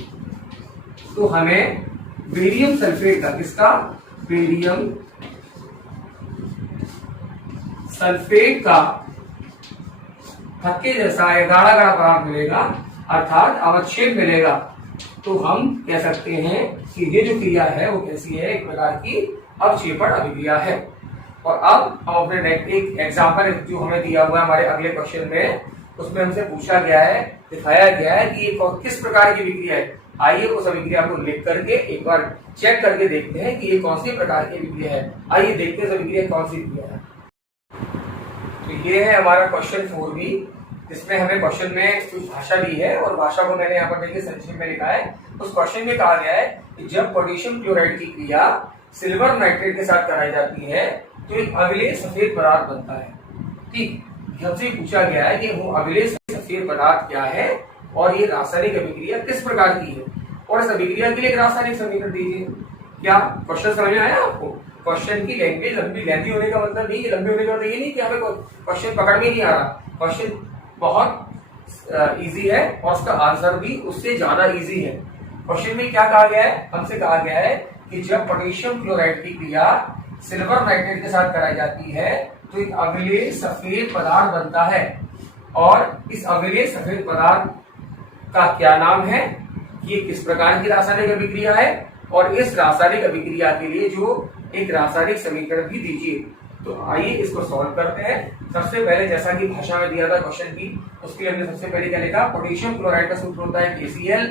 तो हमें बेरियम सल्फेट का, किसका, बेरियम सल्फेट का थक्के जैसा या गाढ़ा गाढ़ा पदार्थ मिलेगा, अर्थात अवक्षेप मिलेगा, तो हम कह सकते हैं कि ये जो क्रिया है वो कैसी है, एक प्रकार की अवक्षेपण अभिक्रिया है। और अब हम अपने एक एग्जाम्पल जो हमें दिया हुआ है हमारे अगले क्वेश्चन में, उसमें हमसे पूछा गया है, दिखाया गया है कि ये किस प्रकार की विक्रिया है। आइए उस अभिक्रिया को लिख करके एक बार चेक करके देखते हैं कि ये कौन सी प्रकार की विक्रिया है। आइए देखते हैं अभिक्रिया कौन सी विक्रिया है। तो ये है हमारा क्वेश्चन 4B, जिसमें हमें क्वेश्चन में कुछ भाषा दी है और भाषा को मैंने यहाँ पर देखिए संक्षेप में लिखा है। उस क्वेश्चन में कहा गया है कि जब पोटेशियम क्लोराइड की क्रिया सिल्वर नाइट्रेट के साथ कराई जाती है तो एक अविलेय सफेद पदार्थ बनता है। ठीक, हमसे पूछा गया है कि वो अविलेय सफेद पदार्थ क्या है और ये रासायनिक अभिक्रिया किस प्रकार की है, और इस अभिक्रिया के लिए एक रासायनिक समीकरण दीजिए। क्या क्वेश्चन समझ में आया आपको? क्वेश्चन की लैंग्वेज लेंथी होने का मतलब नहीं, लंबी होने का मतलब ये नहीं कि हमें क्वेश्चन पकड़ में नहीं आ रहा। क्वेश्चन बहुत इजी है और उसका आंसर भी उससे ज्यादा इजी है। क्वेश्चन में क्या कहा गया है? हमसे कहा गया है कि जब पोटेशियम क्लोराइड की क्रिया सिल्वर नाइट्रेट के साथ कराई जाती है तो एक अविलेय सफेद पदार्थ बनता है, और इस अविलेय सफेद पदार्थ का क्या नाम है, ये किस प्रकार की रासायनिक अभिक्रिया है, और इस रासायनिक अभिक्रिया के लिए जो एक रासायनिक समीकरण भी दीजिए। तो आइए इसको सॉल्व करते हैं। सबसे पहले जैसा कि भाषा में दिया था क्वेश्चन की, उसके लिए हमने सबसे पहले क्या लिखा, पोटेशियम क्लोराइड का सूत्र होता है KCl,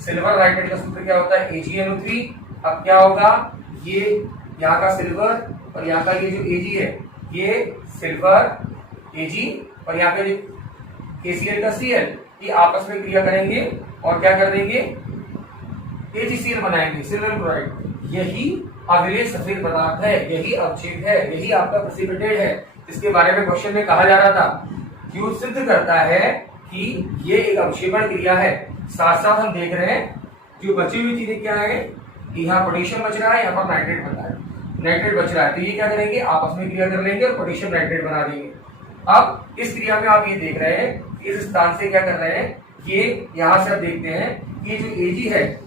सिल्वर नाइट्रेट का सूत्र क्या होता है AgNO3। अब क्या होगा, ये यहाँ का सिल्वर और यहाँ का ये जो Ag है, ये सिल्वर Ag और यहाँ पे KCl का Cl, ये आपस में क्रिया करेंगे और क्या कर देंगे, AgCl बनाएंगे, सिल्वर क्लोराइड। यही अविलेय सफेद पदार्थ है, यही अवक्षेप है, यही आपका प्रेसिपिटेट है, जिसके बारे में क्वेश्चन में कहा जा रहा था। क्यों सिद्ध करता है कि ये एक अवक्षेपण क्रिया है। साथ साथ हम देख रहे हैं जो बची हुई चीजें क्या है, यहाँ पोटेशियम बच रहा है, यहाँ पर नाइट्रेट बन रहा है, नाइट्रेट बच रहा है, तो ये क्या करेंगे, आपस में क्रिया कर लेंगे और पोटेशियम नाइट्रेट बना देंगे। अब इस क्रिया में आप ये देख रहे हैं, इस स्थान से क्या कर रहे हैं, ये यहाँ से आप देखते हैं ये जो Ag है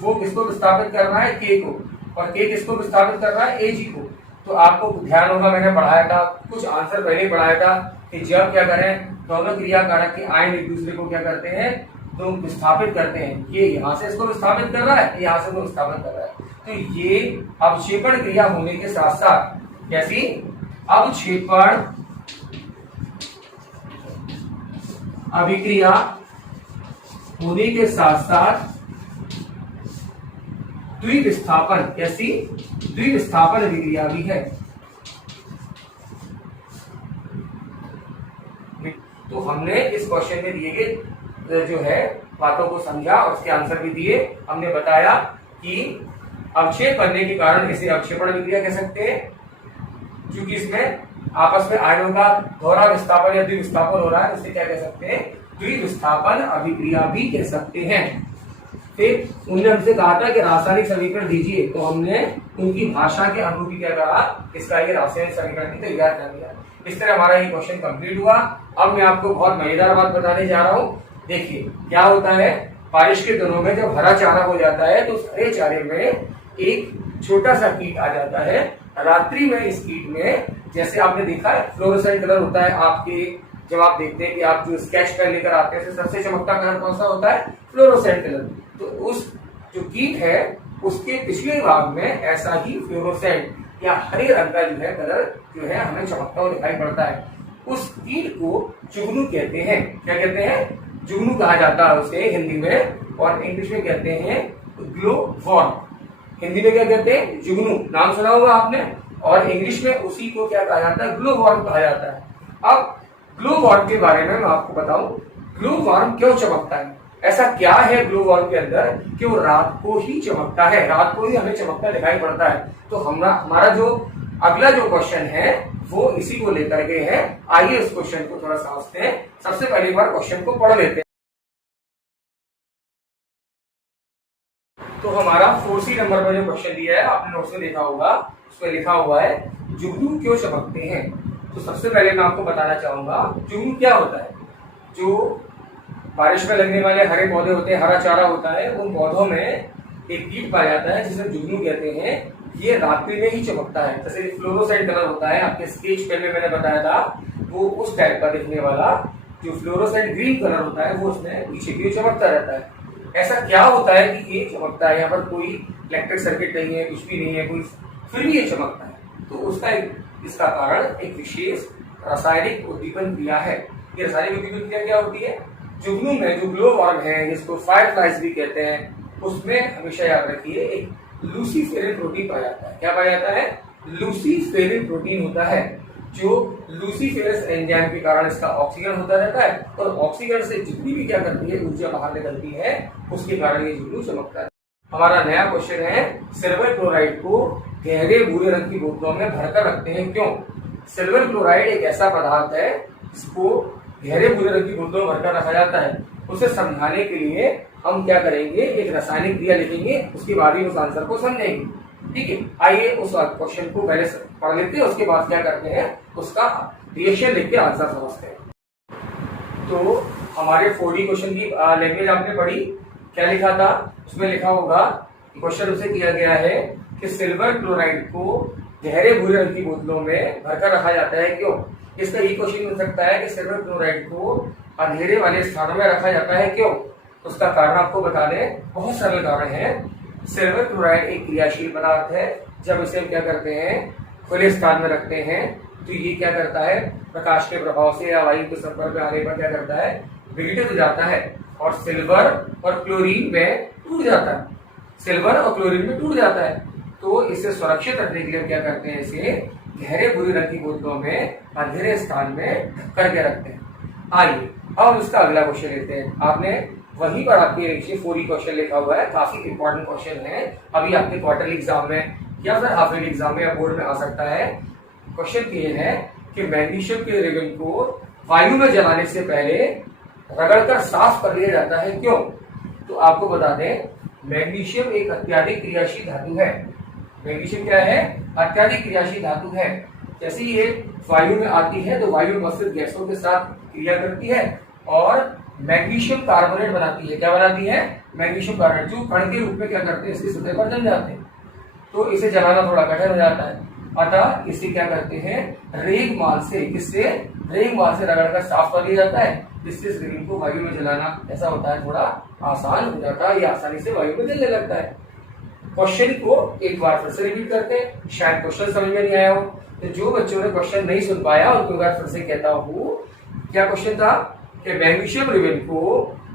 वो किसको विस्थापित कर रहा है, K को, और K किसको विस्थापित कर रहा है, Ag को। तो आपको ध्यान होगा, मैंने पढ़ाया था, कुछ आंसर पहले पढ़ाया था कि जब क्या करें, दोनों क्रिया कारक के आयन एक दूसरे को क्या करते हैं, तो विस्थापित करते हैं। ये यहाँ से इसको विस्थापित कर रहा है, यहाँ से इसको विस्थापित कर रहा है, तो ये अवक्षेपण क्रिया होने के साथ साथ, कैसी अवक्षेपण अभिक्रिया होने के साथ साथ द्विविस्थापन, कैसी द्विविस्थापन अभिक्रिया भी है। तो हमने इस क्वेश्चन में दिए गए जो है बातों को समझा और उसके आंसर भी दिए। हमने बताया कि अवक्षेप करने के कारण इसे अवक्षेपण अभिक्रिया कह सकते हैं, क्योंकि इसमें आपस में आयनों का दोहरा विस्थापन या द्विविस्थापन हो रहा है, उसे क्या कह सकते हैं, द्विविस्थापन अभिक्रिया भी कह सकते हैं। फिर उन्होंने हमसे कहा था कि रासायनिक समीकरण दीजिए, तो हमने उनकी भाषा के अनुरूप क्या करा, इसका ये रासायनिक समीकरण भी तैयार कर दिया। इस तरह हमारा ये क्वेश्चन कंप्लीट हुआ। अब मैं आपको बहुत मजेदार बात बताने जा रहा हूँ। देखिए क्या होता है, बारिश के दिनों में जब हरा चारा हो जाता है तो उस हरे चारे में एक छोटा सा कीट आ जाता है। रात्रि में इस कीट में, जैसे आपने देखा है फ्लोरोसेंट कलर होता है आपके, जब आप देखते हैं कि आप जो स्केच पेन लेकर आते हैं सबसे चमकता कलर कौन सा होता है, फ्लोरोसेंट कलर। तो उस जो कीट है उसके पिछले भाग में ऐसा ही फ्लोरोसेंट या हरे रंग का जो है कलर जो है हमें चमकता हुआ दिखाई पड़ता है। उस कीट को जुगनू कहते हैं। क्या कहते हैं, जुगनू कहा जाता है उसे हिंदी में, और इंग्लिश में कहते हैं ग्लो वॉर्म। हिंदी में क्या कहते हैं, जुगनू, नाम सुना होगा आपने, और इंग्लिश में उसी को क्या कहा जाता है, ग्लो वॉर्म कहा जाता है। अब ग्लो वॉर्म के बारे में मैं आपको बताऊं, ग्लो वॉर्म क्यों चमकता है, ऐसा क्या है ग्लो वॉर्म के अंदर कि वो रात को ही चमकता है, रात को ही हमें चमकता दिखाई पड़ता है। तो हमारा जो अगला जो क्वेश्चन है वो इसी को लेकर के है। आइए इस क्वेश्चन को थोड़ा समझते हैं। सबसे पहली बार क्वेश्चन को पढ़ लेते हैं। तो हमारा 4C नंबर पर जो क्वेश्चन दिया है आपने नोट्स में देखा होगा, उसमें लिखा हुआ है जुगनू क्यों चमकते हैं। तो सबसे पहले मैं आपको बताना चाहूंगा जुगनू क्या होता है। जो बारिश में लगने वाले हरे पौधे होते हैं, हरा चारा होता है, उन पौधों में एक कीट पाया जाता है जिसे जुगनू कहते हैं। ये रात्रि में ही चमकता है। जैसे फ्लोरोसेंट कलर होता है, आपके स्केच पेन में मैंने बताया था, वो उस टाइप का दिखने वाला जो फ्लोरोसेंट ग्रीन कलर होता है वो उसमें पीछे की ओर चमकता रहता है। ऐसा क्या होता है कि ये चमकता है? यहाँ पर कोई इलेक्ट्रिक सर्किट नहीं है, कुछ भी नहीं है, कोई फिर भी ये चमकता है। तो उसका इसका कारण एक विशेष रासायनिक उद्दीपन क्रिया है। ये रासायनिक उद्दीपन क्रिया क्या होती है? जुगनू में जो ग्लो वर्म है, जिसको फायर फ्लाइज भी कहते हैं, उसमें हमेशा याद रखिए एक लूसीफेरिन प्रोटीन पाया जाता है। क्या पाया जाता है? लूसीफेरिन प्रोटीन होता है, जो लूसीफेरस एंजाइम के कारण इसका ऑक्सीजन होता रहता है, और ऑक्सीजन से जितनी भी क्या करती है ऊर्जा बाहर निकलती है, उसके कारण ये जुगनू चमकता है। हमारा नया क्वेश्चन है, सिल्वर क्लोराइड को गहरे भूरे रंग की बोतलों में भरकर रखते हैं क्यों? सिल्वर क्लोराइड एक ऐसा पदार्थ है जिसको गहरे भूरे रंग की बोतलों में भरकर रखा जाता है। उसे समझाने के लिए हम क्या करेंगे, एक रासायनिक क्रिया लिखेंगे, उसके बाद ही उस आंसर को समझेंगे। ठीक है, आइए उस क्वेश्चन को पहले पढ़ लेते हैं, उसके बाद क्या करते हैं, उसका रिएक्शन लिख के आंसर समझते हैं। तो हमारे 4D क्वेश्चन की लैंग्वेज आपने पढ़ी, क्या लिखा था? उसमें लिखा होगा, क्वेश्चन उसे किया गया है कि सिल्वर क्लोराइड को गहरे भूरे रंग की बोतलों में भरकर रखा जाता है क्यों? इसका ये क्वेश्चन मिल सकता है कि सिल्वर क्लोराइड को अंधेरे वाले स्थानों में रखा जाता है क्यों? उसका कारण आपको बता दें, बहुत सरल कारण है। सिल्वर क्लोराइड एक क्रियाशील पदार्थ है। जब इसे हम क्या करते हैं, खुले स्थान में रखते हैं, तो ये क्या करता है, प्रकाश के प्रभाव से या वायु के संपर्क में आने पर क्या करता है, विघटित हो जाता है और सिल्वर और क्लोरीन में टूट जाता है। सिल्वर और क्लोरीन में टूट जाता है। तो इसे सुरक्षित रखने के लिए हम क्या करते हैं, इसे गहरे भूरे रंग की बोतलों में अंधेरे स्थान में ढक करके रखते हैं। आइए अब इसका अगला क्वेश्चन लेते हैं। आपने वहीं पर आपके नीचे 4D क्वेश्चन लिखा हुआ है, काफी इंपॉर्टेंट क्वेश्चन है, अभी आपके क्वार्टरली एग्जाम में या फिर हाफ ईयरली एग्जाम में या बोर्ड में आ सकता है। क्वेश्चन ये है कि मैग्नीशियम के रिबन को वायु में जलाने से पहले रगड़कर साफ कर लिया जाता है क्यों? तो आपको बता दें, मैग्नीशियम एक अत्यधिक क्रियाशील धातु है। मैग्नीशियम क्या है? अत्यधिक क्रियाशील धातु है। जैसे ये वायु में आती है तो वायु में स्थित गैसों के साथ क्रिया करती है और मैग्नीशियम कार्बोनेट बनाती है। क्या बनाती है? मैग्नीशियम कार्बोनेट, जो कण के रूप में क्या करते हैं, इसकी सतह पर जम जाते हैं। तो इसे जलाना थोड़ा कठिन हो जाता है, अतः इसे क्या करते हैं, रेगमाल से, किससे, रेगमाल से रगड़कर साफ कर लिया जाता है, जिससे इस रिंग को वायु में जलाना ऐसा होता है, थोड़ा आसान हो जाता है, ये आसानी से वायु में जलने लगता है। क्वेश्चन को एक बार फिर से रिपीट करते हैं, शायद क्वेश्चन समझ में नहीं आया हो, तो जो बच्चों ने क्वेश्चन नहीं सुन पाया उनको एक बार फिर से कहता हूँ। क्या क्वेश्चन था कि मैग्नीशियम रिबन को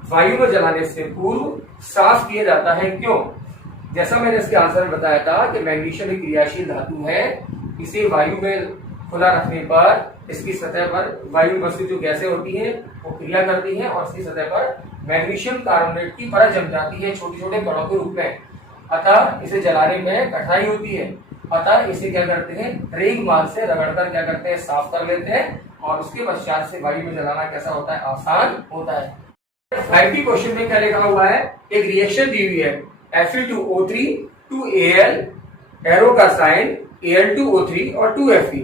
वायु में जलाने से पूर्व साफ किया जाता है क्यों? जैसा मैंने इसके आंसर में बताया था कि मैग्नीशियम एक क्रियाशील धातु है, इसे वायु में खुला रखने पर इसकी सतह पर वायु में जो गैसें होती हैं वो क्रिया करती हैं और इसकी सतह पर मैग्नीशियम कार्बोनेट की परत जम जाती है छोटे छोटे कणों के रूप में, अतः इसे जलाने में कठिनाई होती है। अतः इसे क्या करते हैं, रेगमाल से रगड़कर क्या करते हैं, साफ कर लेते हैं और उसके पश्चात से वायु में जलाना कैसा होता है, आसान होता है। 5 क्वेश्चन में क्या लिखा हुआ है, एक रिएक्शन दी हुई है Fe2O3 2Al, एरो का साइन Al2O3 और 2Fe।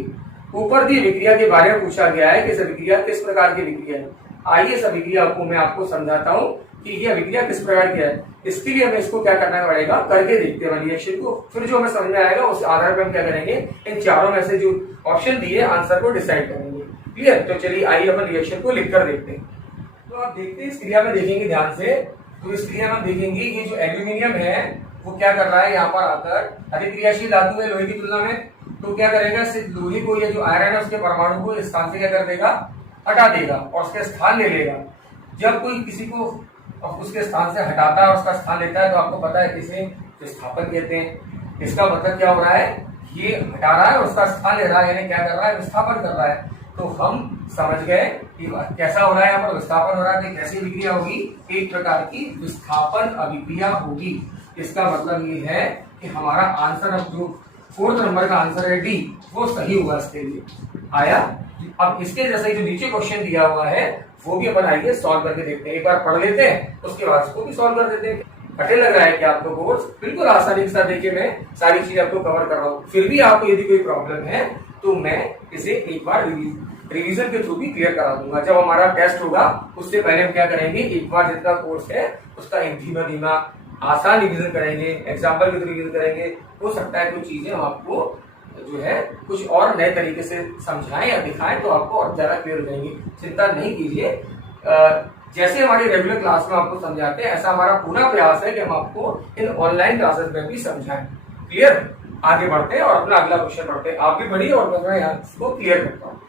ऊपर दी विक्रिया के बारे में पूछा गया है कि इस विक्रिया किस प्रकार की विक्रिया है। आइए इस विक्रिया को मैं आपको समझाता हूँ कि यह विक्रिया किस प्रकार की है। इसके लिए हमें इसको क्या करना पड़ेगा, करके देखते हैं रिएक्शन को, फिर जो हमें समझ में आएगा उस आधार पर हम क्या करेंगे, इन चारों में से जो ऑप्शन दिए आंसर को डिसाइड करेंगे। क्लियर? तो चलिए आइए अपन रिएक्शन को लिखकर देखते हैं। तो आप देखते हैं इस क्रिया में देखेंगे ध्यान से, तो इस क्रिया में देखेंगे ये जो एल्यूमिनियम है वो क्या कर रहा है, यहाँ पर आकर अधिक क्रियाशील धातु है लोहे की तुलना में, तो क्या करेगा, सिर्फ लोहे को या जो आयरन है उसके परमाणु को इस स्थान से क्या कर देगा, हटा देगा और उसके स्थान ले लेगा। जब कोई किसी को उसके स्थान से हटाता है और उसका स्थान लेता है तो आपको पता है इसे विस्थापन कहते हैं। इसका मतलब क्या हो रहा है, ये हटा रहा है और उसका स्थान ले रहा है, यानी क्या कर रहा है, विस्थापन कर रहा है। तो हम समझ गए कि कैसा हो रहा है, यहाँ पर विस्थापन हो रहा है। कैसी विक्रिया होगी, एक प्रकार की विस्थापन अभिक्रिया होगी। इसका मतलब ये है कि हमारा आंसर, अब जो 4th नंबर का आंसर है डी, वो सही होगा इसके लिए। आया? अब इसके जैसा ही जो नीचे क्वेश्चन दिया हुआ है वो भी अपन आइए सॉल्व करके देखते हैं। एक बार पढ़ लेते हैं, उसके बाद इसको भी सॉल्व कर देते हैं। कठिन लग रहा है कि आपको कोर्स, बिल्कुल आसानी के साथ देखिए मैं सारी चीजें आपको कवर कर रहा हूँ। फिर भी आपको यदि कोई प्रॉब्लम है तो मैं इसे एक बार रिवीजन के थ्रू भी क्लियर करा दूंगा। जब हमारा टेस्ट होगा उससे पहले हम क्या करेंगे, एक बार जितना कोर्स है उसका एक धीमा धीमा आसान रिवीजन करेंगे, एग्जाम्पल के थ्रू रिवीजन करेंगे, हो सकता है कुछ चीजें हम आपको जो है कुछ और नए तरीके से समझाएं या दिखाएं तो आपको और ज्यादा क्लियर हो जाएंगी। चिंता नहीं कीजिए, जैसे हमारी रेगुलर क्लास में आपको समझाते हैं ऐसा हमारा पूरा प्रयास है कि हम आपको इन ऑनलाइन क्लासेस में भी समझाएं। क्लियर? आगे बढ़ते हैं और अपना अगला क्वेश्चन पढ़ते हैं। आप भी पढ़िए और मैं यहाँ इसको क्लियर करता हूँ।